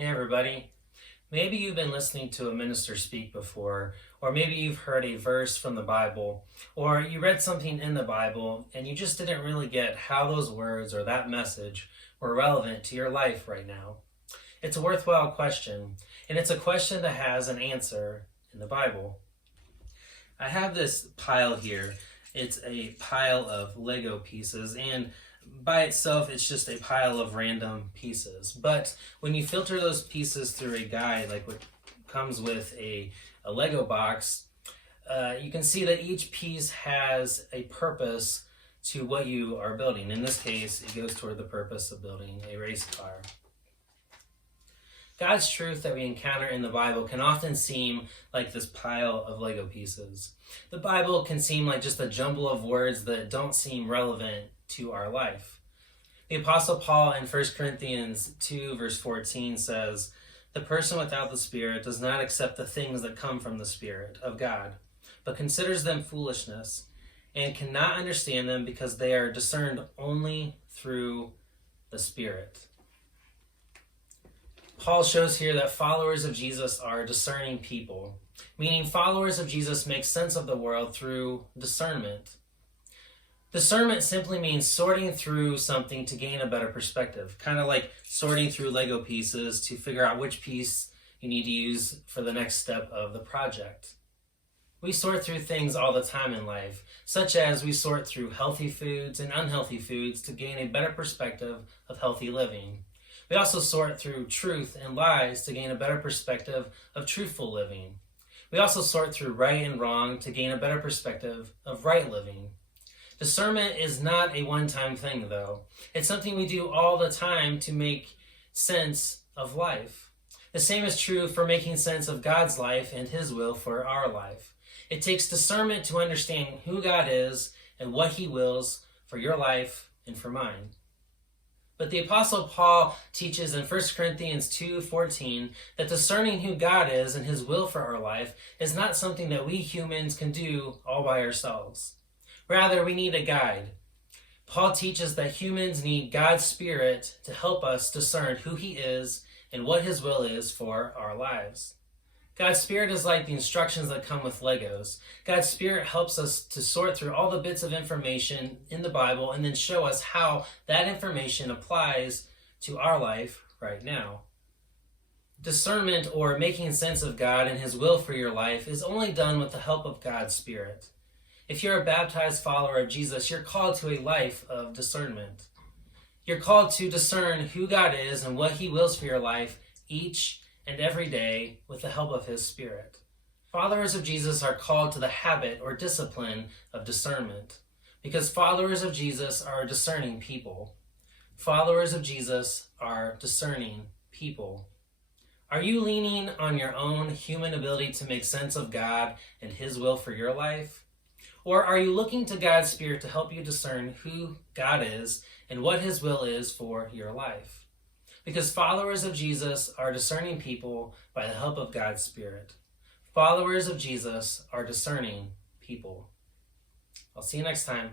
Hey everybody. Maybe you've been listening to a minister speak before, or maybe you've heard a verse from the Bible, or you read something in the Bible and you just didn't really get how those words or that message were relevant to your life right now. It's a worthwhile question, and it's a question that has an answer in the Bible. I have this pile here. It's a pile of Lego pieces, and by itself, it's just a pile of random pieces. But when you filter those pieces through a guide, like what comes with a Lego box, you can see that each piece has a purpose to what you are building. In this case, it goes toward the purpose of building a race car. God's truth that we encounter in the Bible can often seem like this pile of Lego pieces. The Bible can seem like just a jumble of words that don't seem relevant to our life. The Apostle Paul in 1 Corinthians 2 verse 14 says, "The person without the Spirit does not accept the things that come from the Spirit of God, but considers them foolishness, and cannot understand them because they are discerned only through the Spirit." Paul shows here that followers of Jesus are discerning people, meaning followers of Jesus make sense of the world through discernment. Discernment simply means sorting through something to gain a better perspective, kind of like sorting through Lego pieces to figure out which piece you need to use for the next step of the project. We sort through things all the time in life, such as we sort through healthy foods and unhealthy foods to gain a better perspective of healthy living. We also sort through truth and lies to gain a better perspective of truthful living. We also sort through right and wrong to gain a better perspective of right living. Discernment is not a one-time thing, though. It's something we do all the time to make sense of life. The same is true for making sense of God's life and His will for our life. It takes discernment to understand who God is and what He wills for your life and for mine. But the Apostle Paul teaches in 1 Corinthians 2:14 that discerning who God is and His will for our life is not something that we humans can do all by ourselves. Rather, we need a guide. Paul teaches that humans need God's Spirit to help us discern who He is and what His will is for our lives. God's Spirit is like the instructions that come with Legos. God's Spirit helps us to sort through all the bits of information in the Bible and then show us how that information applies to our life right now. Discernment, or making sense of God and His will for your life, is only done with the help of God's Spirit. If you're a baptized follower of Jesus, you're called to a life of discernment. You're called to discern who God is and what He wills for your life each and every day with the help of His Spirit. Followers of Jesus are called to the habit or discipline of discernment because followers of Jesus are discerning people. Followers of Jesus are discerning people. Are you leaning on your own human ability to make sense of God and His will for your life? Or are you looking to God's Spirit to help you discern who God is and what His will is for your life? Because followers of Jesus are discerning people by the help of God's Spirit. Followers of Jesus are discerning people. I'll see you next time.